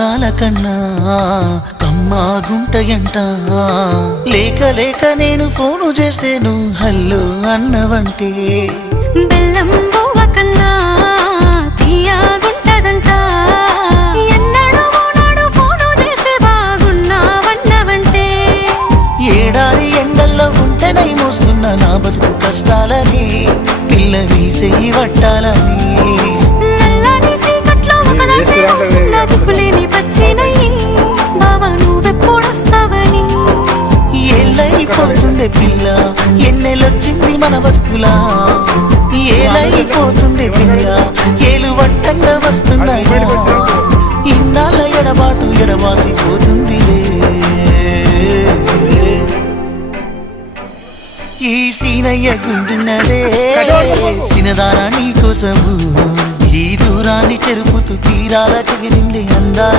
మధురాల కన్నా కమ్మా గుంటయంట లేక లేక నేను ఫోను చేస్తే నువ్వు హల్లో అన్నవంటే బెల్లం బువ్వ కన్నా తీయగుంటదంట ఎన్నడూ నాడు ఫోను చేసే బాగున్నావన్నవంటే ఏడాది ఎండల్లో ఉంటేనై మోస్తున్నా నా బతుకు కష్టాలని పిల్లని చెయ్యి పట్టాలని నల్లని సీకట్లో ఒకదాన్నే రాసున్న దిక్కులేని పచ్చినయ్యి బావా నువ్వెప్పుడొస్తావని ఏళ్ళైపోతుండే పిల్ల ఎన్నెలొచ్చింది మన బతుకులా ఏలైపోతుండే పిల్ల ఏలు వట్టంగా వస్తున్నాయా ఇన్నాళ్ళ ఎడబాటు ఎడవాసిపోతుందిలే ఈ సీనయ్య గుండున్నదే సినదారా నీ కోసము ఈ దూరాన్ని చెరుపుతూ తీరాల తెగిరింది అందా